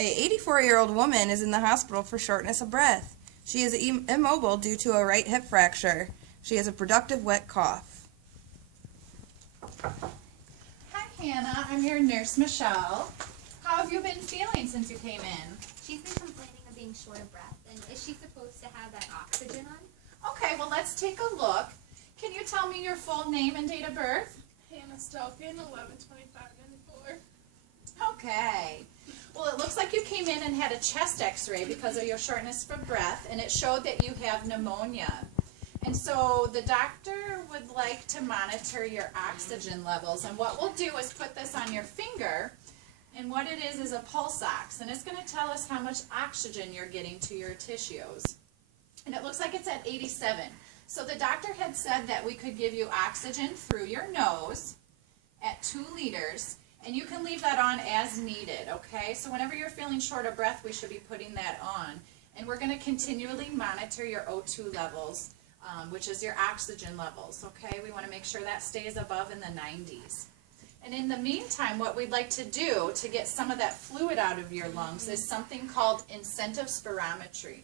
A 84-year-old woman is in the hospital for shortness of breath. She is immobile due to a right hip fracture. She has a productive wet cough. Hi, Hannah. I'm your nurse, Michelle. How have you been feeling since you came in? She's been complaining of being short of breath. And is she supposed to have that oxygen on? Okay, well, let's take a look. Can you tell me your full name and date of birth? Hannah Stelkin, 11/25/94. Okay. Well, it looks like you came in and had a chest x-ray because of your shortness of breath, and it showed that you have pneumonia. And so the doctor would like to monitor your oxygen levels, and what we'll do is put this on your finger, and what it is a pulse ox, and it's going to tell us how much oxygen you're getting to your tissues. And it looks like it's at 87. So the doctor had said that we could give you oxygen through your nose at 2 liters, and you can leave that on as needed, okay? So whenever you're feeling short of breath, we should be putting that on. And we're going to continually monitor your O2 levels, which is your oxygen levels, okay? We want to make sure that stays above in the 90s. And in the meantime, what we'd like to do to get some of that fluid out of your lungs is something called incentive spirometry.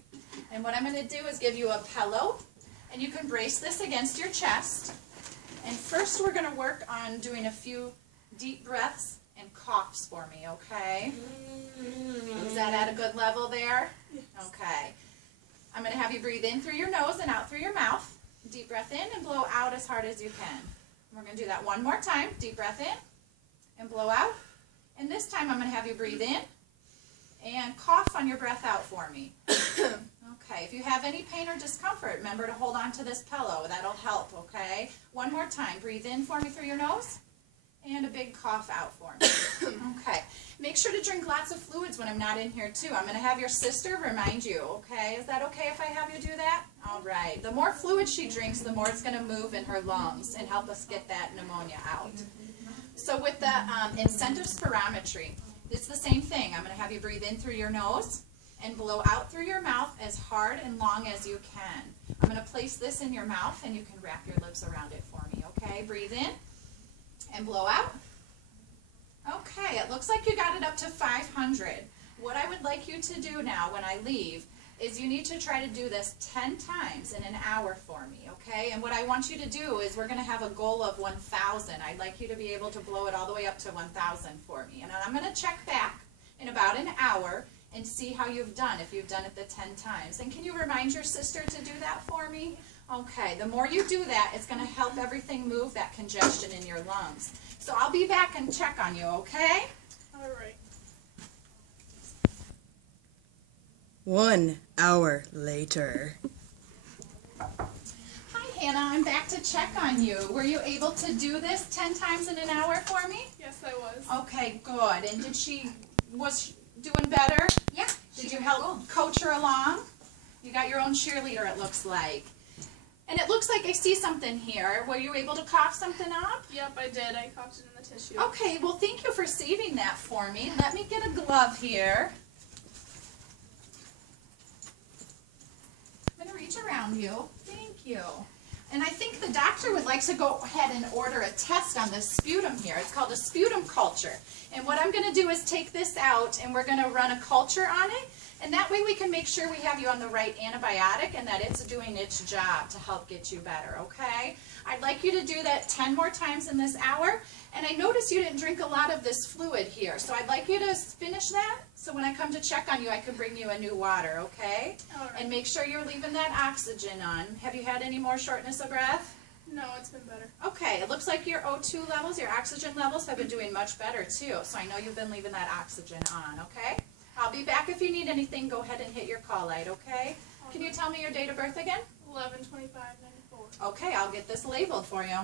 And what I'm going to do is give you a pillow, and you can brace this against your chest. And first we're going to work on doing a few deep breaths and coughs for me, okay? Is that at a good level there? Yes. Okay. I'm going to have you breathe in through your nose and out through your mouth. Deep breath in and blow out as hard as you can. We're going to do that one more time. Deep breath in and blow out. And this time I'm going to have you breathe in and cough on your breath out for me. Okay, if you have any pain or discomfort, remember to hold on to this pillow. That'll help, okay? One more time. Breathe in for me through your nose. And a big cough out for me. Okay. Make sure to drink lots of fluids when I'm not in here, too. I'm going to have your sister remind you, okay? Is that okay if I have you do that? All right. The more fluid she drinks, the more it's going to move in her lungs and help us get that pneumonia out. So with the incentive spirometry, it's the same thing. I'm going to have you breathe in through your nose and blow out through your mouth as hard and long as you can. I'm going to place this in your mouth, and you can wrap your lips around it for me, okay? Breathe in and blow out. Okay, it looks like you got it up to 500. What I would like you to do now when I leave is you need to try to do this 10 times in an hour for me, okay? And what I want you to do is we're going to have a goal of 1,000. I'd like you to be able to blow it all the way up to 1,000 for me. And I'm going to check back in about an hour and see how you've done, if you've done it the 10 times. And can you remind your sister to do that for me? Okay, the more you do that, it's going to help everything move, that congestion in your lungs. So I'll be back and check on you, okay? All right. 1 hour later. Hi, Hannah. I'm back to check on you. Were you able to do this 10 times in an hour for me? Yes, I was. Okay, good. And was she doing better? Yeah. Did you help coach her along? You got your own cheerleader, it looks like. And it looks like I see something here. Were you able to cough something up? Yep, I did. I coughed it in the tissue. Okay, well, thank you for saving that for me. Let me get a glove here. I'm going to reach around you. Thank you. And I think the doctor would like to go ahead and order a test on this sputum here. It's called a sputum culture. And what I'm going to do is take this out, and we're going to run a culture on it. And that way we can make sure we have you on the right antibiotic and that it's doing its job to help get you better, okay? I'd like you to do that 10 more times in this hour. And I noticed you didn't drink a lot of this fluid here. So I'd like you to finish that so when I come to check on you, I can bring you a new water, okay? All right. And make sure you're leaving that oxygen on. Have you had any more shortness of breath? No, it's been better. Okay, it looks like your O2 levels, your oxygen levels have been doing much better too. So I know you've been leaving that oxygen on, okay? I'll be back if you need anything. Go ahead and hit your call light, okay? Can you tell me your date of birth again? 11/25/94. Okay, I'll get this labeled for you.